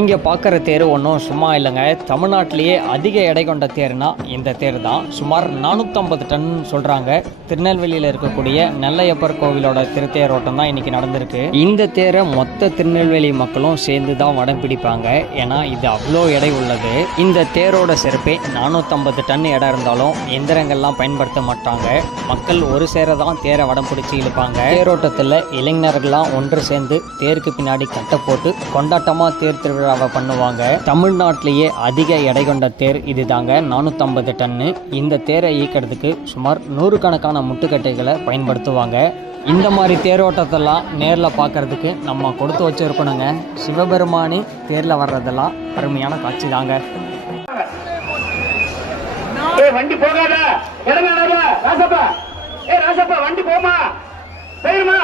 இங்கே பார்க்குற தேர் ஒன்றும் சும்மா இல்லைங்க. தமிழ்நாட்டிலேயே அதிக எடை கொண்ட தேர்னா இந்த தேர் தான். சுமார் 450 டன் சொல்கிறாங்க. திருநெல்வேலியில் இருக்கக்கூடிய நெல்லையப்பர் கோவிலோட திருத்தேரோட்டம் தான் இன்றைக்கி நடந்திருக்கு. இந்த தேரை மொத்த திருநெல்வேலி மக்களும் சேர்ந்து தான் வடம் பிடிப்பாங்க. ஏன்னா இது அவ்வளோ எடை உள்ளது. இந்த தேரோட சிறப்பே 450 டன் எடை இருந்தாலும் எந்திரங்கள்லாம் பயன்படுத்த மாட்டாங்க. மக்கள் ஒரு சேர தான் தேரை வடம் பிடிச்சி இழுப்பாங்க. தேரோட்டத்தில் இளைஞர்கள்லாம் ஒன்று சேர்ந்து தேருக்கு பின்னாடி கட்டை போட்டு கொண்டாட்டமாக தேர் திருவிழாவை பண்ணுவாங்க. தமிழ்நாட்டிலேயே அதிக எடை கொண்ட தேர் இது தாங்க, 450 டன்னு. இந்த தேரை இயக்கிறதுக்கு சுமார் 100 கணக்கான முட்டுக்கட்டைகளை பயன்படுத்துவாங்க. இந்த மாதிரி தேரோட்டத்தெல்லாம் நேரில் பார்க்கறதுக்கு நம்ம கொடுத்து வச்சிருக்கணுங்க. சிவபெருமானி தேரில் வர்றதெல்லாம் அருமையான காட்சி தாங்க. வண்டி போகாத ராசப்பா, ராசப்பா வண்டி போமா போயிருமா.